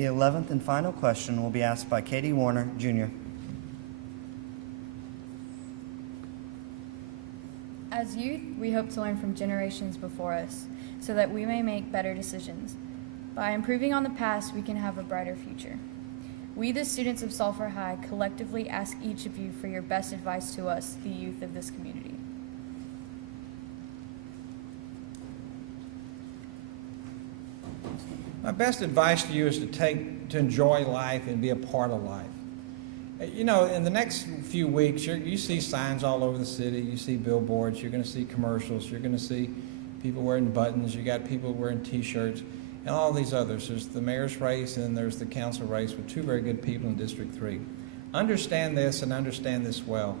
The 11th and final question will be asked by Katie Warner, Jr. As youth, we hope to learn from generations before us so that we may make better decisions. By improving on the past, we can have a brighter future. We, the students of Sulphur High, collectively ask each of you for your best advice to us, the youth of this community. My best advice to you is to enjoy life and be a part of life. You know, in the next few weeks, you see signs all over the city. You see billboards. You're going to see commercials. You're going to see people wearing buttons. You got people wearing T-shirts, and all these others. There's the mayor's race, and there's the council race with two very good people in District 3. Understand this and understand this well.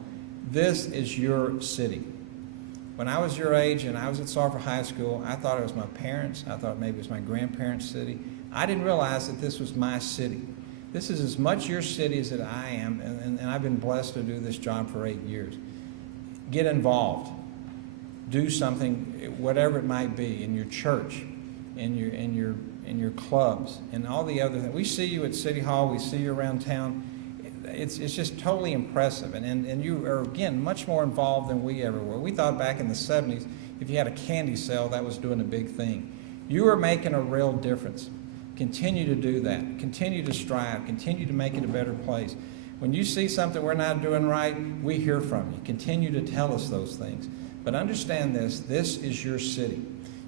This is your city. When I was your age and I was at Sulphur High School, I thought it was my parents'. I thought maybe it was my grandparents' city. I didn't realize that this was my city. This is as much your city as that I am, and I've been blessed to do this job for 8 years. Get involved. Do something, whatever it might be, in your church, in your clubs, and all the other things. We see you at City Hall. We see you around town. It's just totally impressive, and you are, again, much more involved than we ever were. We thought back in the 70s, if you had a candy sale, that was doing a big thing. You are making a real difference. Continue to do that. Continue to strive. Continue to make it a better place. When you see something we're not doing right, we hear from you. Continue to tell us those things. But understand this is your city.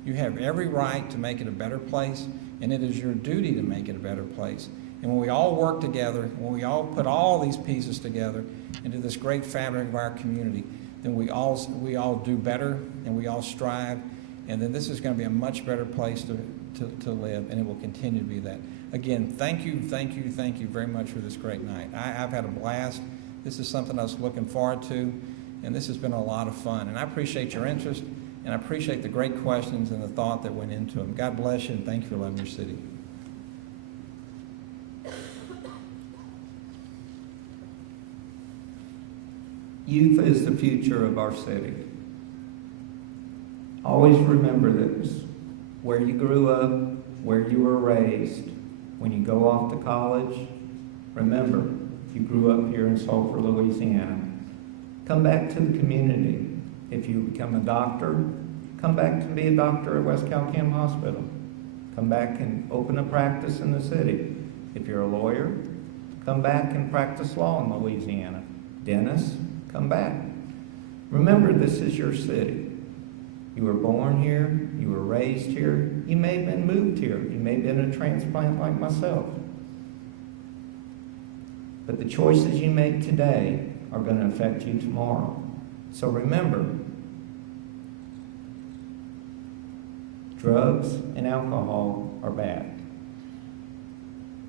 You have every right to make it a better place, and it is your duty to make it a better place. And when we all work together, when we all put all these pieces together into this great fabric of our community, then we all do better, and we all strive, and then this is going to be a much better place to live, and it will continue to be that. Again, thank you very much for this great night. I've had a blast. This is something I was looking forward to, and this has been a lot of fun. And I appreciate your interest, and I appreciate the great questions and the thought that went into them. God bless you, and thank you for loving your city. Youth is the future of our city. Always remember this. Where you grew up, where you were raised, when you go off to college, remember, you grew up here in Sulphur, Louisiana. Come back to the community. If you become a doctor, come back to be a doctor at West Calcam Hospital. Come back and open a practice in the city. If you're a lawyer, come back and practice law in Louisiana. Dentist, come back. Remember, this is your city. You were born here, you were raised here, you may have been moved here, you may have been a transplant like myself. But the choices you make today are going to affect you tomorrow. So remember, drugs and alcohol are bad.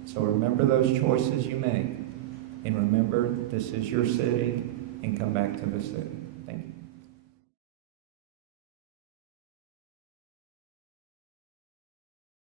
So remember those choices you make, and remember this is your city, and come back to the city.